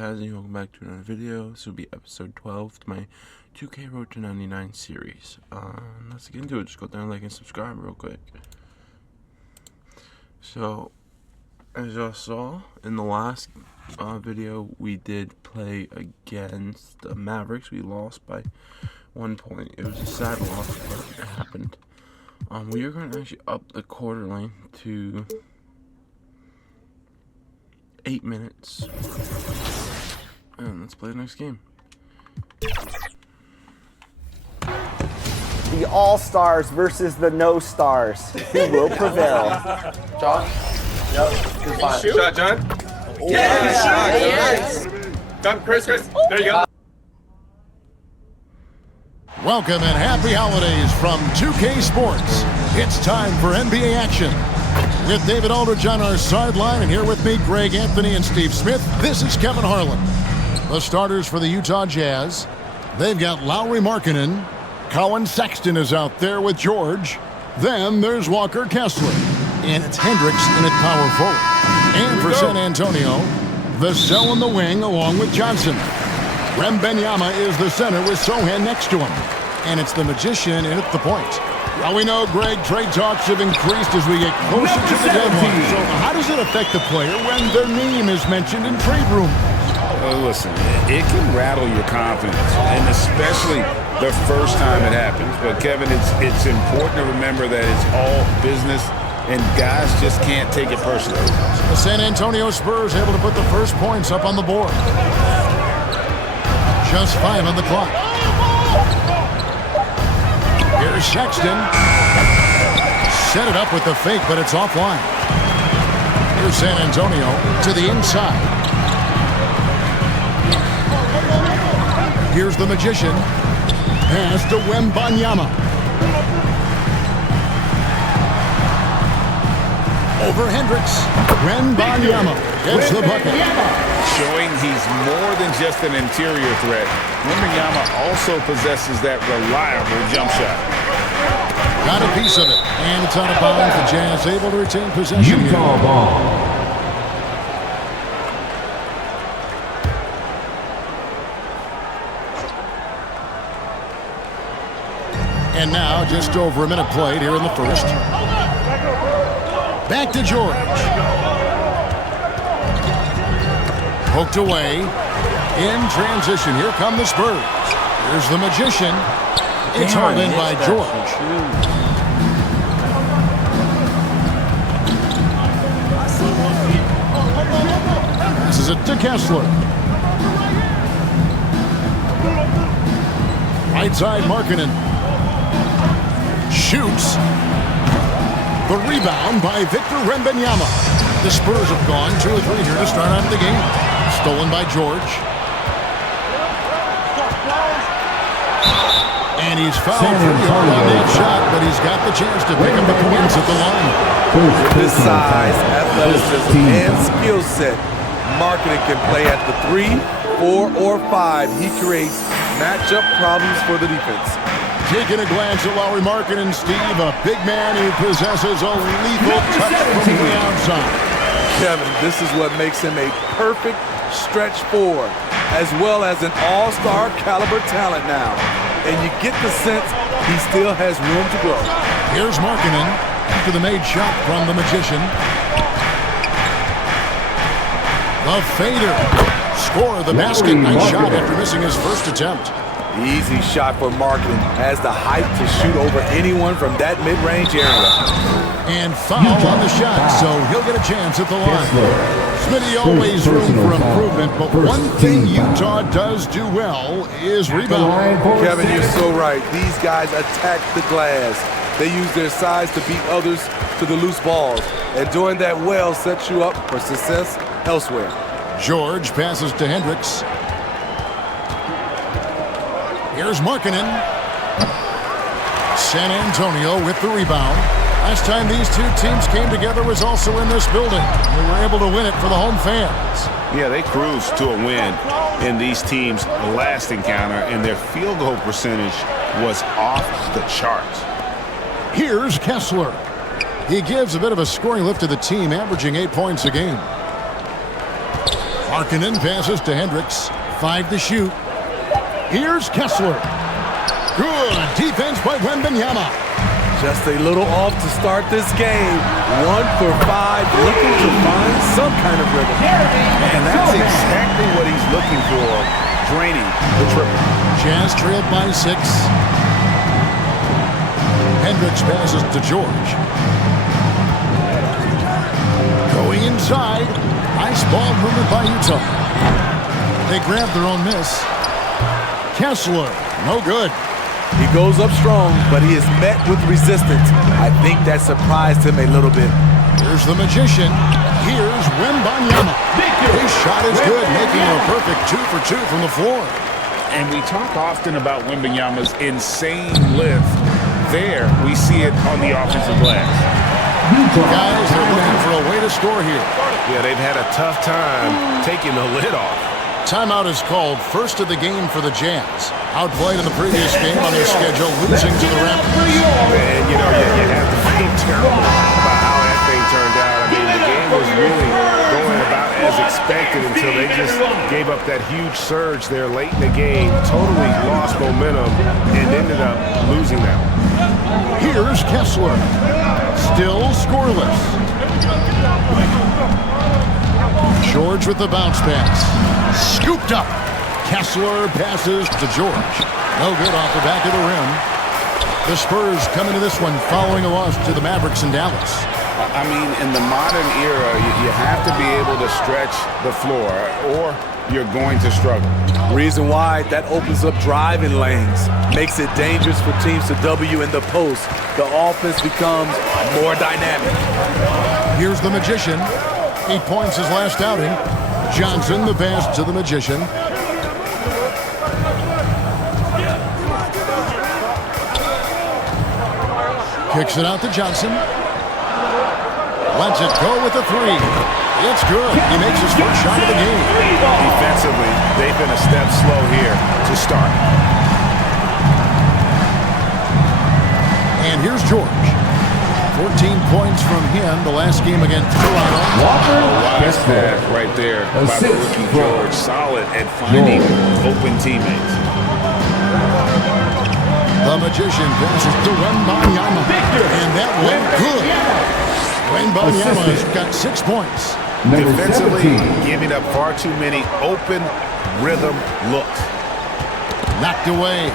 Taz, and welcome back to another video. This will be episode 12 to my 2K Road to 99 series. Let's get into it. Just go down, like, and subscribe real quick. So, as y'all saw in the last video, we did play against the Mavericks. We lost by 1 point. It was a sad loss, but it happened. We are going to actually up the quarter length to 8 minutes. And let's play the next game. The All-Stars versus the No-Stars. Who will prevail? John? Yep. Shoot. Shot, John? Yes! Done, Chris. There you go. Welcome and happy holidays from 2K Sports. It's time for NBA action. With David Aldridge on our sideline, and here with me, Greg Anthony and Steve Smith, this is Kevin Harlan. The starters for the Utah Jazz, they've got Lauri Markkanen. Colin Sexton is out there with George. Then there's Walker Kessler. And it's Hendricks in at power forward. And for San Antonio, Vassell in the wing along with Johnson. Wembanyama is the center with Sohan next to him. And it's the Magician in at the point. Well, we know, Greg, trade talks have increased as we get closer to the deadline. So how does it affect the player when their name is mentioned in trade rumors? Listen, it can rattle your confidence, and especially the first time it happens. But, Kevin, it's important to remember that it's all business, and guys just can't take it personally. The San Antonio Spurs able to put the first points up on the board. Just 5 on the clock. Here's Sexton. Set it up with the fake, but it's offline. Here's San Antonio to the inside. Here's the Magician. Pass to Wembanyama. Over Hendricks. Wembanyama gets the bucket. Showing he's more than just an interior threat. Wembanyama also possesses that reliable jump shot. Got a piece of it, and it's out of bounds. The Jazz able to retain possession. Utah ball. And now, just over a minute played here in the first. Back to George. Poked away. In transition, here come the Spurs. Here's the Magician. It's hauled in by George. This is it to Kessler. Right side, Markkanen. Shoots. The rebound by Victor Wembanyama. The Spurs have gone 2 or 3 here to start out the game. Stolen by George. And he's fouled pretty hard on that shot, but he's got the chance to pick up the points at the line. With his size, athleticism, and skill set, Markkanen can play at the 3, 4, or 5. He creates matchup problems for the defense. Taking a glance at Lauri Markkanen, Steve, a big man who possesses a lethal touch from the outside. Kevin, this is what makes him a perfect stretch forward, as well as an all-star caliber talent now. And you get the sense he still has room to grow. Here's Markkanen after the made shot from the Magician. The fader. Score the basket. Nice shot after missing his first attempt. Easy shot for Markkanen. Has the height to shoot over anyone from that mid-range area. And foul on the shot, so he'll get a chance at the line. Smitty, always room for improvement, but one thing Utah does do well is rebound. Kevin, you're so right. These guys attack the glass. They use their size to beat others to the loose balls. And doing that well sets you up for success elsewhere. George passes to Hendricks. Here's Markkanen. San Antonio with the rebound. Last time these two teams came together was also in this building. They were able to win it for the home fans. Yeah, they cruised to a win in these teams' last encounter, and their field goal percentage was off the charts. Here's Kessler. He gives a bit of a scoring lift to the team, averaging 8 points a game. Markkanen passes to Hendricks. 5 to shoot. Here's Kessler. Good defense by Wembanyama. Just a little off to start this game. 1 for 5, looking to find some kind of rhythm. And that's exactly what he's looking for, draining the triple. Jazz trailed by 6. Hendricks passes to George. Going inside. Nice ball movement by Utah. They grab their own miss. Kessler, no good. He goes up strong, but he is met with resistance. I think that surprised him a little bit. Here's the Magician. Here's Wembanyama. His shot is good, making it a perfect 2 for 2 from the floor. And we talk often about Wembanyama's insane lift. There, we see it on the offensive glass. Guys, they're looking for a way to score here. Yeah, they've had a tough time taking the lid off. Timeout is called, first of the game for the Jazz. Outplayed in the previous game on their schedule, losing to the Raptors. And, you know, you have to feel terrible about how that thing turned out. I mean, the game was really going about as expected until they just gave up that huge surge there late in the game, totally lost momentum, and ended up losing that one. Here's Kessler. Still scoreless. George with the bounce pass. Scooped up. Kessler passes to George. No good off the back of the rim. The Spurs come into this one following a loss to the Mavericks in Dallas. I mean, in the modern era, you have to be able to stretch the floor or you're going to struggle. Reason why, that opens up driving lanes, makes it dangerous for teams to W in the post. The offense becomes more dynamic. Here's the Magician. 8 points his last outing. Johnson the pass to the Magician. Kicks it out to Johnson. Lets it go with a 3. It's good. He makes his first shot of the game. Defensively, they've been a step slow here to start. And here's George. 14 points from him the last game against Toronto. Wise pass right there by the rookie George. Solid at finding open teammates. The Magician passes to Wembanyama. And that went good. Wembanyama's got 6 points. Defensively, giving up far too many open rhythm looks. Knocked away.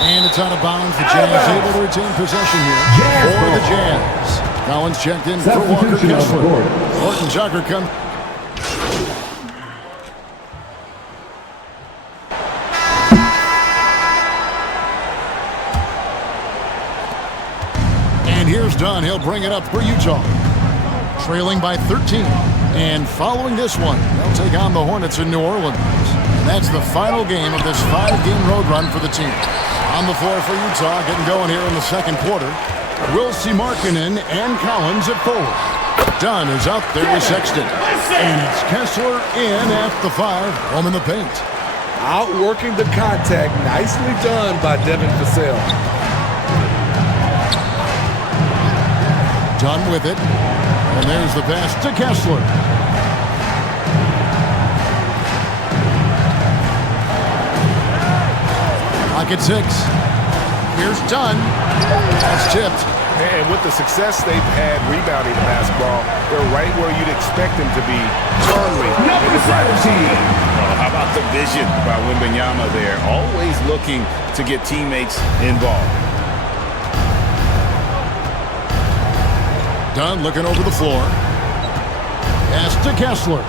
And it's out of bounds. The Jazz able to retain possession here for the Jazz. Collins checked in for Walker Kessler. Horton Tucker comes. And here's Dunn. He'll bring it up for Utah. Trailing by 13. And following this one, they'll take on the Hornets in New Orleans. And that's the final game of this 5-game road run for the team. On the floor for Utah, getting going here in the second quarter. We'll see Markkanen and Collins at forward. Dunn is out there with Sexton. And it's Kessler in at the 5, home in the paint. Outworking the contact, nicely done by Devin Vassell. Dunn with it. And there's the pass to Kessler. At 6. Here's Dunn. That's tipped. And with the success they've had rebounding the basketball, they're right where you'd expect them to be firmly in the driver's seat. How about the vision by Wembanyama there? Always looking to get teammates involved. Dunn looking over the floor. Pass to Kessler.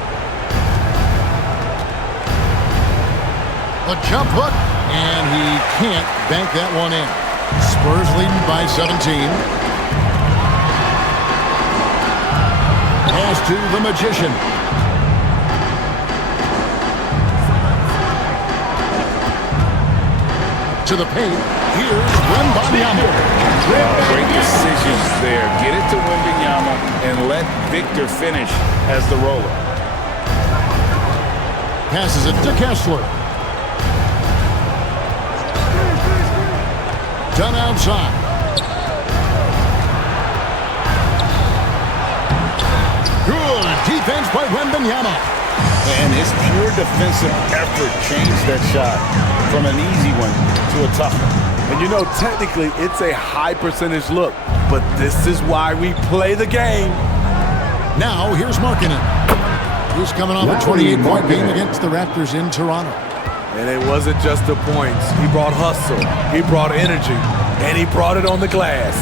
The jump hook. And he can't bank that one in. Spurs leading by 17. Pass to the Magician. To the paint. Here's Wembanyama. Great decision there. Get it to Wembanyama and let Victor finish as the roller. Passes it to Kessler. Dunn outside. Good defense is by Wembanyama. And his pure defensive effort changed that shot from an easy one to a tough one. And you know, technically, it's a high percentage look, but this is why we play the game. Now, here's Markkanen. He's coming off a 28-point game against the Raptors in Toronto. And it wasn't just the points. He brought hustle, he brought energy, and he brought it on the glass.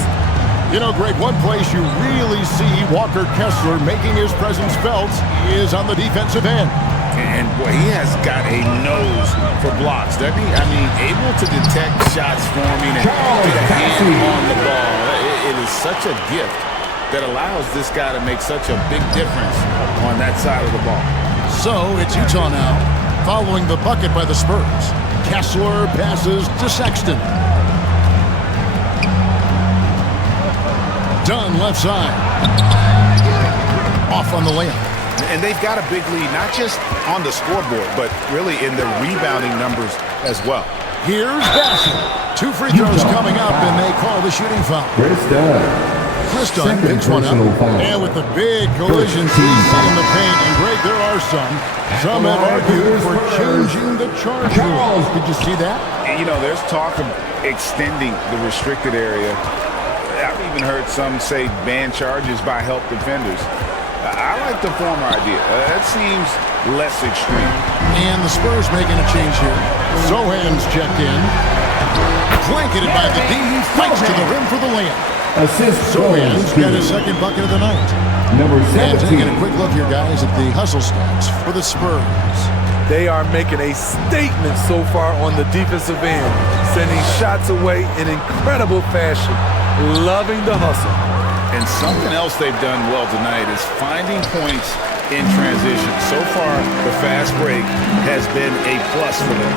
You know, Greg, one place you really see Walker Kessler making his presence felt is on the defensive end. And boy, he has got a nose for blocks, doesn't he? I mean, able to detect shots forming and get a hand on the ball. It is such a gift that allows this guy to make such a big difference on that side of the ball. So it's Utah now, following the bucket by the Spurs. Kessler passes to Sexton. Dunn left side. Off on the layup. And they've got a big lead, not just on the scoreboard, but really in the rebounding numbers as well. Here's Bassett. 2 free throws coming up, and they call the shooting foul. Chris Dunn picks one up. And with the big collisions he's in the paint, and Greg, there are some have argued for changing the charge rules. Did you see that? And, you know, there's talk of extending the restricted area. I've even heard some say ban charges by help defenders. I like the former idea. That seems less extreme. And the Spurs making a change here. Sohan's checked in. Blanketed by the D. He fights to the rim for the layup. Sohan's got his second bucket of the night. And taking a quick look here, guys, at the hustle stats for the Spurs. They are making a statement so far on the defensive end, sending shots away in incredible fashion, loving the hustle. And something else they've done well tonight is finding points in transition. So far, the fast break has been a plus for them.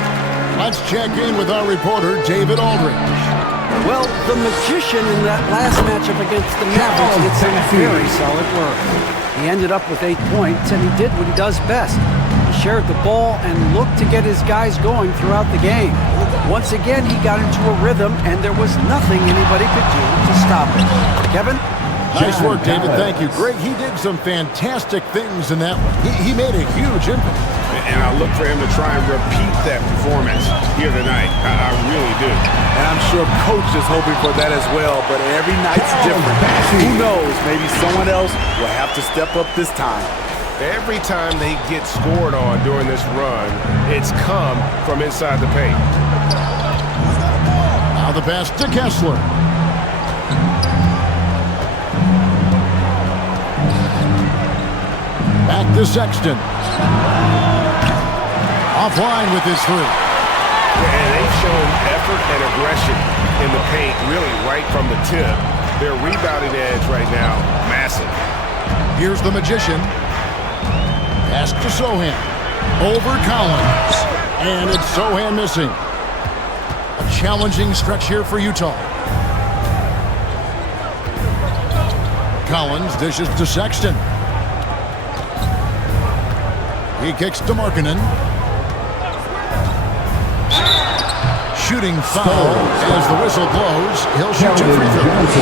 Let's check in with our reporter, David Aldridge. Well, the magician in that last matchup against the Mavericks did some very solid work. He ended up with 8 points, and he did what he does best. He shared the ball and looked to get his guys going throughout the game. Once again, he got into a rhythm, and there was nothing anybody could do to stop it. Kevin? Nice work, David. Thank you. Greg, he did some fantastic things in that one. He made a huge impact. And I look for him to try and repeat that performance here tonight. I really do. And I'm sure Coach is hoping for that as well, but every night's different. Who knows, maybe someone else will have to step up this time. Every time they get scored on during this run, it's come from inside the paint. Now the pass to Kessler. Back to Sexton. Offline with his 3. And they've shown effort and aggression in the paint, really right from the tip. Their rebounding edge right now, massive. Here's the magician. Pass to Sohan. Over Collins. And it's Sohan missing. A challenging stretch here for Utah. Collins dishes to Sexton. He kicks to Markkanen. Shooting foul as the whistle blows. He'll shoot 2 free throws.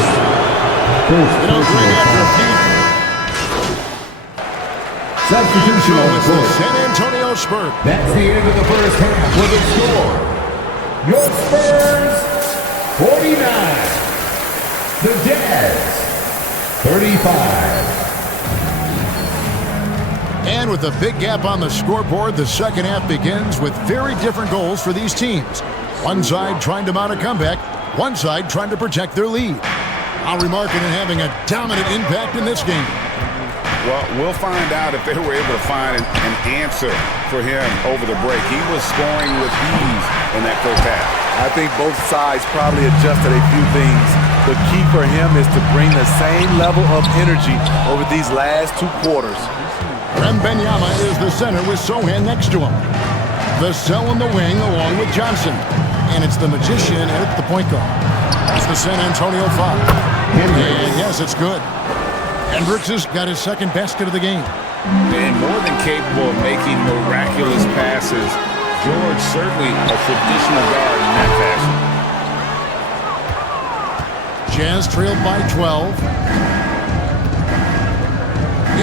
You know, Greg, after a few... Substitution on the It's the San Antonio Spurs. That's the end of the first half with a score. Your Spurs, 49. The Jazz, 35. And with a big gap on the scoreboard, the second half begins with very different goals for these teams. One side trying to mount a comeback, one side trying to protect their lead. Lauri Markkanen having a dominant impact in this game. Well, we'll find out if they were able to find an answer for him over the break. He was scoring with ease in that first half. I think both sides probably adjusted a few things. The key for him is to bring the same level of energy over these last 2 quarters. Wembanyama is the center with Sohan next to him. Vassell in the wing along with Johnson. And it's the magician at the point guard. That's the San Antonio foul. And yes, it's good. Hendricks has got his second basket of the game. And more than capable of making miraculous passes, George certainly a traditional guard in that fashion. Jazz trailed by 12.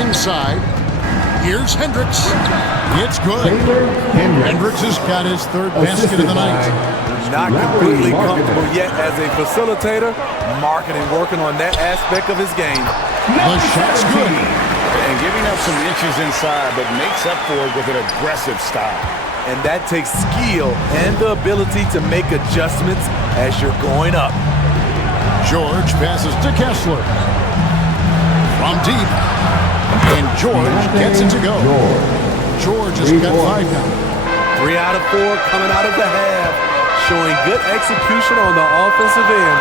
Inside. Here's Hendricks. It's good. Hendricks has got his third basket of the night. Not completely comfortable yet as a facilitator. Marking and working on that aspect of his game. The shot's good. And giving up some inches inside, but makes up for it with an aggressive style. And that takes skill and the ability to make adjustments as you're going up. George passes to Kessler. From deep. And George gets it to go. George has got 5 now. 3 out of 4 coming out of the half, showing good execution on the offensive end.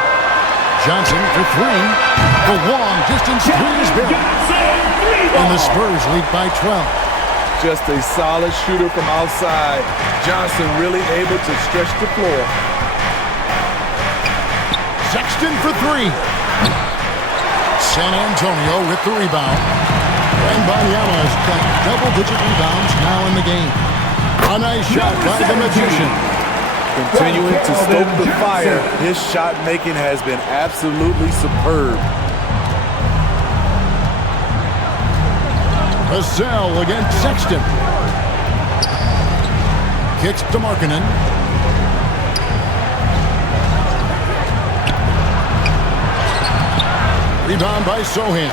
Johnson for 3. The long distance 3 is good. And the Spurs lead by 12. Just a solid shooter from outside. Johnson really able to stretch the floor. Sexton for 3. San Antonio with the rebound. And Wembanyama's got double-digit rebounds now in the game. A nice shot by the Magician. Continuing to stoke the fire, his shot making has been absolutely superb. Vassell against Sexton. Kicks to Markkanen. Rebound by Sohan.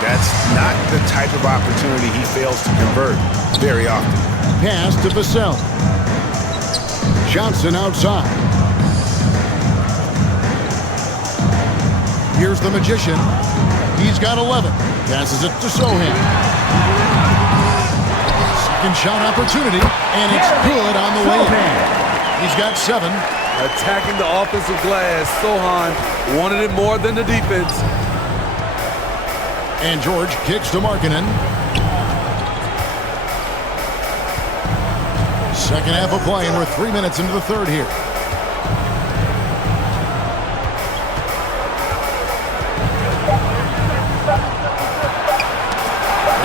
That's not the type of opportunity he fails to convert very often. Pass to Vassell. Johnson outside. Here's the Magician. He's got 11. Passes it to Sohan. Second shot opportunity, and it's good on the way in. He's got 7. Attacking the offensive glass, Sohan wanted it more than the defense. And George kicks to Markkanen. Second half of play, and we're 3 minutes into the third here.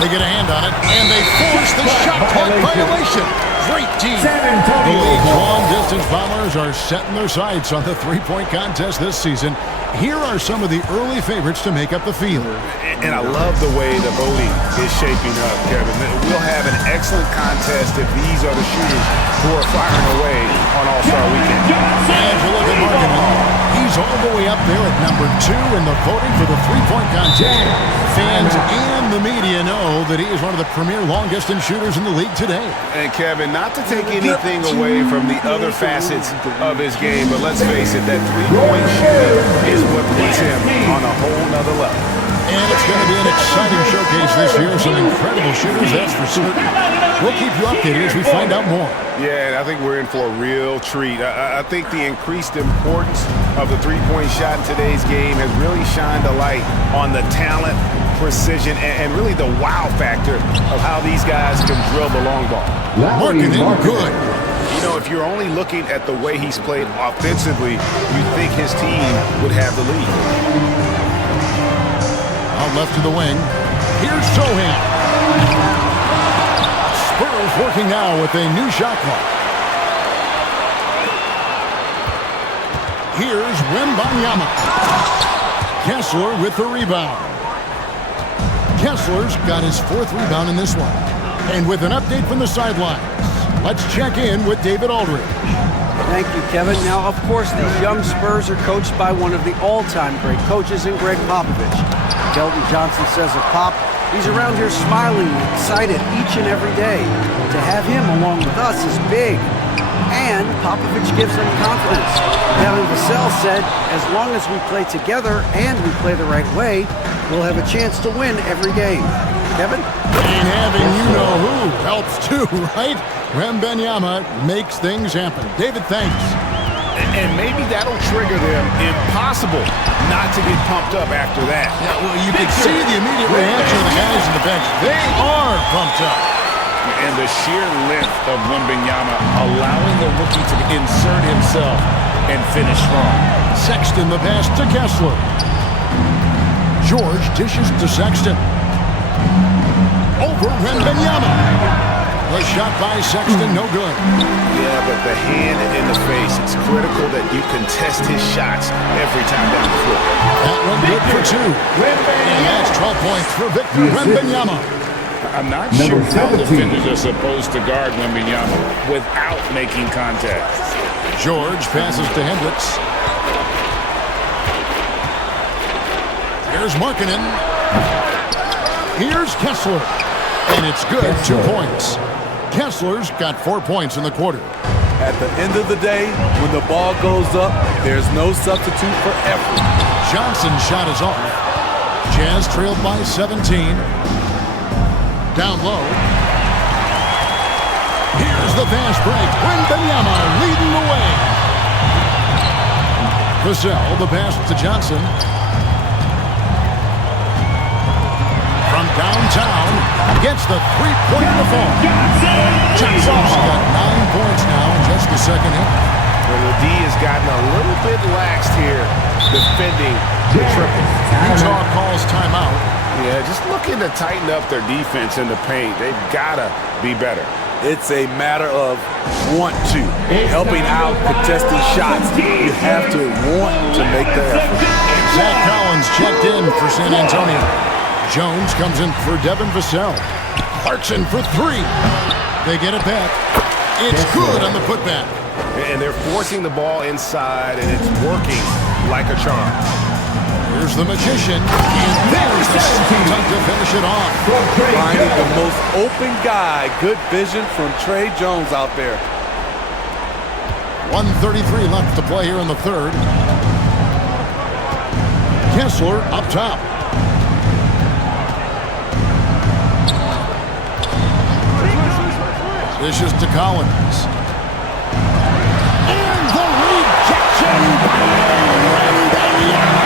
They get a hand on it, and they force the shot clock violation. Great team. The league's long-distance Bombers are setting their sights on the three-point contest this season. Here are some of the early favorites to make up the field. And I love the way the voting is shaping up, Kevin. We'll have an excellent contest if these are the shooters who are firing away on All-Star Weekend. And you look at Markkanen. He's all the way up there at number 2 in the voting for the three-point contest. Fans and the media know that he is one of the premier long-distance shooters in the league today. And Kevin, not to take anything away from the other facets of his game, but let's face it, that three-point shooting is what puts him on a whole nother level. And it's going to be an exciting showcase this year. Some incredible shooters, that's for certain. We'll keep you updated as we find out more. Yeah, I think we're in for a real treat. I think the increased importance of the three-point shot in today's game has really shined a light on the talent, precision, and really the wow factor of how these guys can drill the long ball. Markkanen good. You know, if you're only looking at the way he's played offensively, you'd think his team would have the lead. Out left to the wing. Here's Sohan. Spurs working now with a new shot clock. Here's Wembanyama. Kessler with the rebound. Kessler's got his 4th rebound in this one. And with an update from the sidelines, let's check in with David Aldridge. Thank you, Kevin. Now, of course, these young Spurs are coached by one of the all-time great coaches in Greg Popovich. Keldon Johnson says of Pop, he's around here smiling and excited each and every day. To have him along with us is big. And Popovich gives them confidence. Devin Vassell said, as long as we play together and we play the right way, we'll have a chance to win every game. Kevin? And having you-know-who helps too, right? Wembanyama makes things happen. David, thanks. And maybe that'll trigger them. Impossible not to get pumped up after that. Yeah, well, you can see the immediate reaction of the guys in the bench. They are pumped up. And the sheer length of Wembanyama allowing the rookie to insert himself and finish strong. Sexton the pass to Kessler. George dishes to Sexton. Over Wembanyama. The shot by Sexton, no good. Yeah, but the hand in the face, it's critical that you contest his shots every time down the floor. That one good for 2. And that's 12 points for Victor Wembanyama. I'm not Number sure how 17. defenders are supposed to guard Wembanyama without making contact. George passes to Hendricks. Here's Markkanen. Here's Kessler. And it's good, 2 points. Kessler's got 4 points in the quarter. At the end of the day, when the ball goes up, there's no substitute for effort. Johnson's shot is off. Jazz trailed by 17. Down low. Here's the fast break. Wembanyama leading the way. Vassell, the pass to Johnson. From downtown, gets the three-point in the fall. Johnson's got 9 points now in just the second half. Well, the D has gotten a little bit laxed here defending the triple. Utah calls timeout. Yeah, just looking to tighten up their defense in the paint. They've got to be better. It's a matter of want to. Helping out, contesting shots. You have to want to make the effort. Zach Collins checked in for San Antonio. Jones comes in for Devin Vassell. Clarkson for 3. They get it back. It's good on the putback. And they're forcing the ball inside, and it's working like a charm. Here's the Magician. And there's the dunk to finish it off. Finding the most open guy. Good vision from Trey Jones out there. 1:33 left to play here in the third. Kessler up top. Dishes to Collins. And the rejection by Wembanyama.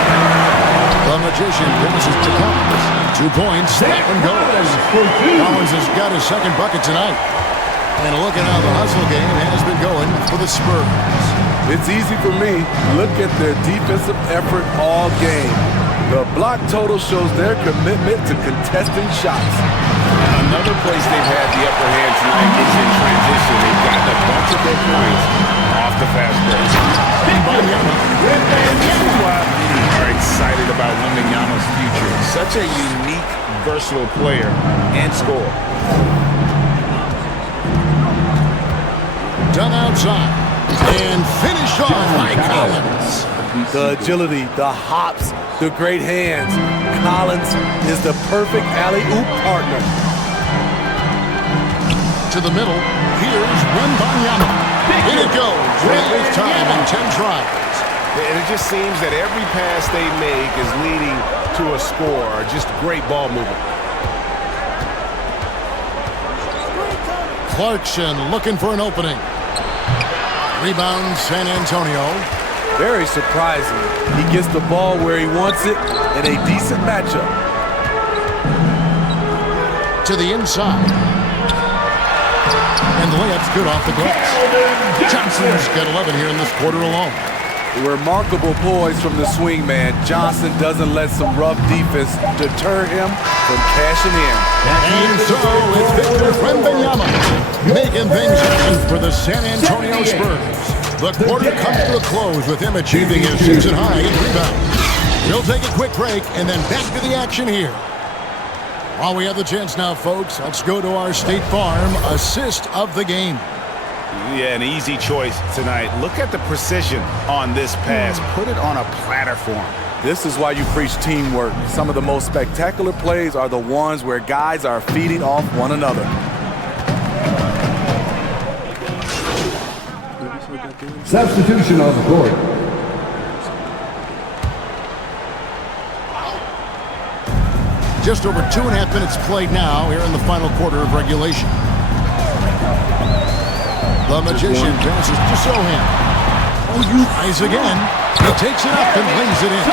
The Magician passes to Collins. 2 points. That one goes. Collins has got his second bucket tonight. And look at how the hustle game has been going for the Spurs. It's easy for me. Look at their defensive effort all game. The block total shows their commitment to contesting shots. Another place they've had the upper hand tonight is in transition. They've gotten a bunch of their points off the fast break. This is why many are excited about Wembanyama's future. Such a unique, versatile player and scorer. Done outside. And finished off by Collins. The agility, the hops, the great hands. Collins is the perfect alley-oop partner. To the middle, here's Wembanyama. In it goes for the 8th time in 10 tries. And it just seems that every pass they make is leading to a score, or just great ball movement. Clarkson looking for an opening. Rebound San Antonio. Very surprising. He gets the ball where he wants it in a decent matchup. To the inside. And the layup's good off the glass. Johnson's got 11 here in this quarter alone. Remarkable poise from the swing man. Johnson doesn't let some rough defense deter him from cashing in. And so it's Victor Wembanyama making things happen for the San Antonio Spurs. The quarter comes to a close with him achieving his season high in rebounds. We'll take a quick break and then back to the action here. While we have the chance now, folks, let's go to our State Farm assist of the game. Yeah, an easy choice tonight. Look at the precision on this pass. Put it on a platter for him. This is why you preach teamwork. Some of the most spectacular plays are the ones where guys are feeding off one another. Substitution on the court. Just over 2.5 minutes played now here in the final quarter of regulation. The Magician passes to Sohan. Tries again. He takes it up and lays it in.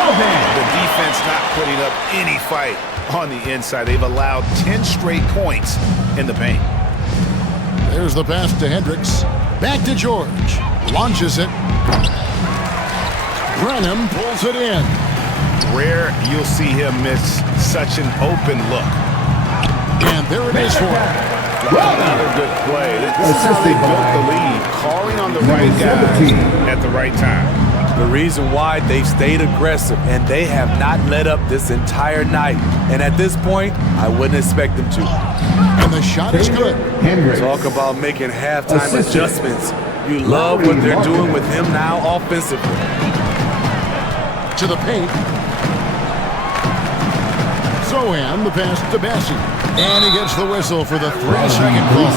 The defense not putting up any fight on the inside. They've allowed 10 straight points in the paint. There's the pass to Hendricks. Back to George. Launches it. Branham pulls it in. Rare you'll see him miss such an open look. And there it is for him. Another good play. This is how they built the lead. Calling on the right guy at the right time. The reason why they've stayed aggressive and they have not let up this entire night. And at this point, I wouldn't expect them to. And the shot is good. Talk about making halftime adjustments. You love what they're doing with him now offensively. To the paint. Zohan, the pass to Bassi. And he gets the whistle for the 3-second call.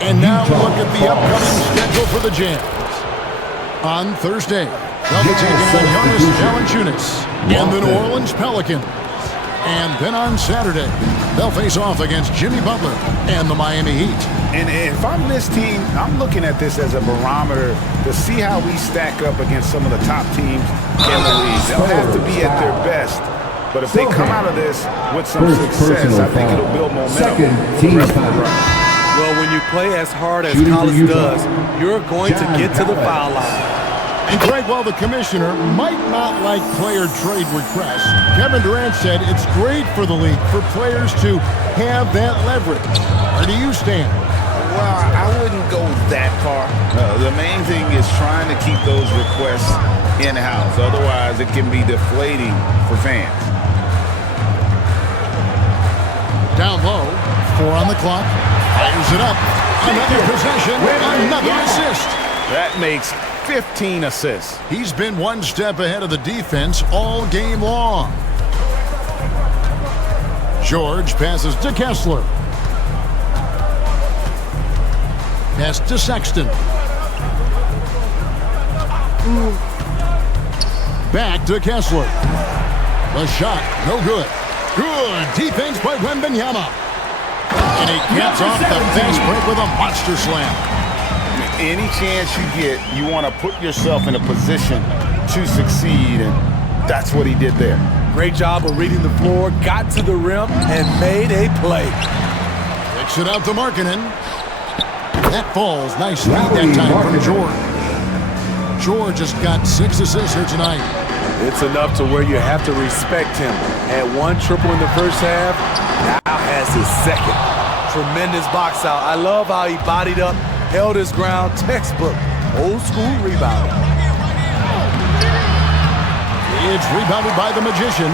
And now we'll look at the upcoming schedule for the Jazz. On Thursday, they'll be taking on Jonas Valanciunas and the New Orleans Pelicans. And then on Saturday, they'll face off against Jimmy Butler and the Miami Heat. And if I'm this team, I'm looking at this as a barometer to see how we stack up against some of the top teams in the league. They'll have to be at their best. But if they come out of this with some success, I think it'll build momentum. Well, when you play as hard as Collins does, you're going to get to the foul line. And Greg, while the commissioner might not like player trade requests, Kevin Durant said it's great for the league for players to have that leverage. Where do you stand? Well, I wouldn't go that far. The main thing is trying to keep those requests in-house. Otherwise, it can be deflating for fans. Down low, 4 on the clock. Fires it up. Another possession, another assist. That makes 15 assists. He's been one step ahead of the defense all game long. George passes to Kessler. Pass to Sexton. Back to Kessler. The shot, no good. Good defense by Wembanyama. And he gets off the fast break with a monster slam. Any chance you get, you want to put yourself in a position to succeed, and that's what he did there. Great job of reading the floor, got to the rim, and made a play. Kicks it out to Markkanen. That falls nicely that time from George. George has got 6 assists here tonight. It's enough to where you have to respect him. Had 1 triple in the first half, now has his second. Tremendous box out. I love how he bodied up, held his ground, textbook, old school rebounding. It's rebounded by the Magician.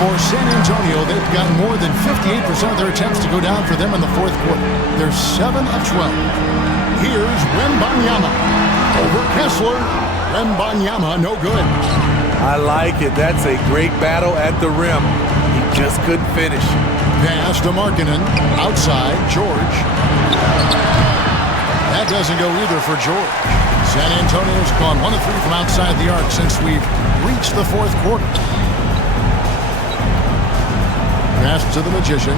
For San Antonio, they've got more than 58% of their attempts to go down for them in the fourth quarter. They're 7 of 12. Here's Wembanyama. Over Kessler. Wembanyama, no good. I like it. That's a great battle at the rim. He just couldn't finish. Pass to Markkanen. Outside, George. That doesn't go either for George. San Antonio's gone 1 of 3 from outside the arc since we've reached the fourth quarter. Pass to the Magician.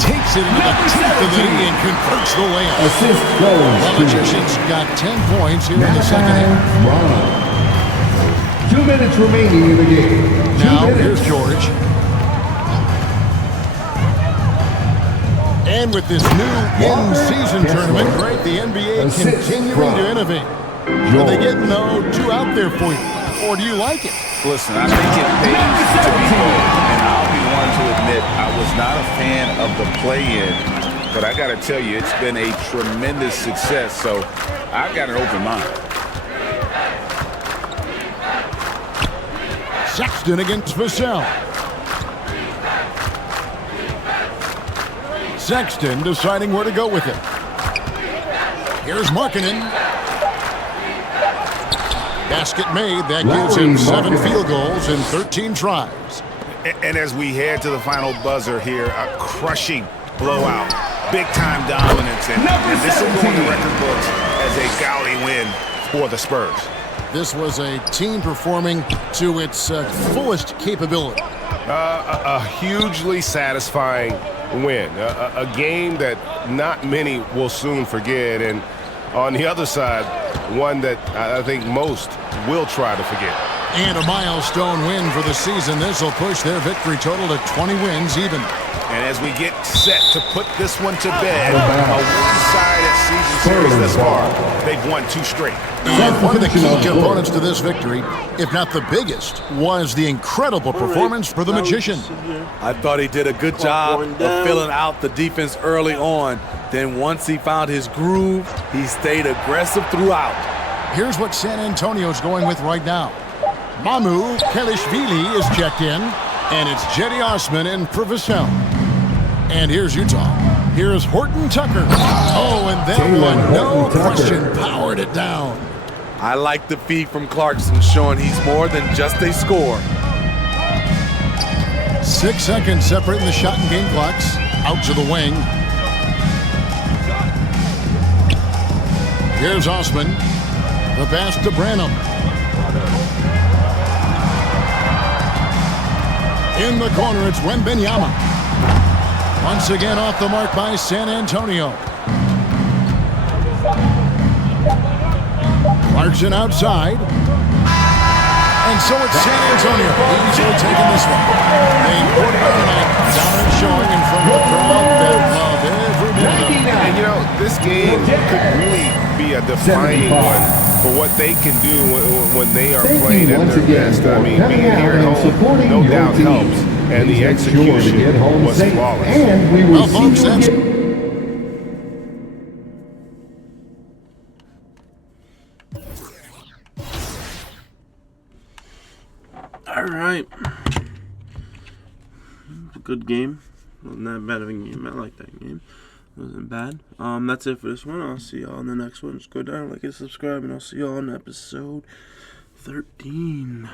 Takes it into the teeth of the knee and converts the layup. Assist goes The Magician's got 10 points here in the second half. 2 minutes remaining in the game. Now here's George. And with this new in-season tournament, Greg, the NBA continuing to innovate. Are they getting, though, too out there for you? Or do you like it? Listen, I think it pays to be bold, and I'll be one to admit I was not a fan of the play-in, but I got to tell you, it's been a tremendous success, so I got an open mind. Sexton against Vassell. Sexton deciding where to go with it. Here's Markkanen. Basket made. That gives him 7 field goals in 13 tries. And as we head to the final buzzer here, a crushing blowout, big-time dominance, and this will go in the record books as a gaudy win for the Spurs. This was a team performing to its fullest capability. A hugely satisfying win, a game that not many will soon forget, and on the other side, one that I think most will try to forget. And a milestone win for the season. This will push their victory total to 20 wins even. And as we get set to put this one to bed, a one-sided season series thus far, they've won 2 straight. And one of the key components to this victory, if not the biggest, was the incredible performance for the Magician. I thought he did a good job of filling out the defense early on. Then once he found his groove, he stayed aggressive throughout. Here's what San Antonio's going with right now. Mamu Kelishvili is checked in, and it's Jetty Osman and for Vassell. And here's Utah. Here's Horton Tucker. Oh, and that one, no question, powered it down. I like the feed from Clarkson, showing he's more than just a scorer. 6 seconds separating the shot and game clocks. Out to the wing. Here's Osman. The pass to Branham. In the corner, it's Wembanyama. Once again off the mark by San Antonio. Clarkson outside. And so it's San Antonio easily taking this one. A 49-night dominant showing in front of the crowd that loved every minute. And you know, this game could really be a defining one for what they can do when they are playing at their best. I mean, being here at home, no doubt helps. And the execution was flawless. And we will folks, that's Alright. A good game. Wasn't that bad of a game. I like that game. It wasn't bad. That's it for this one. I'll see y'all in the next one. Just go down, like and subscribe, and I'll see y'all on episode 13.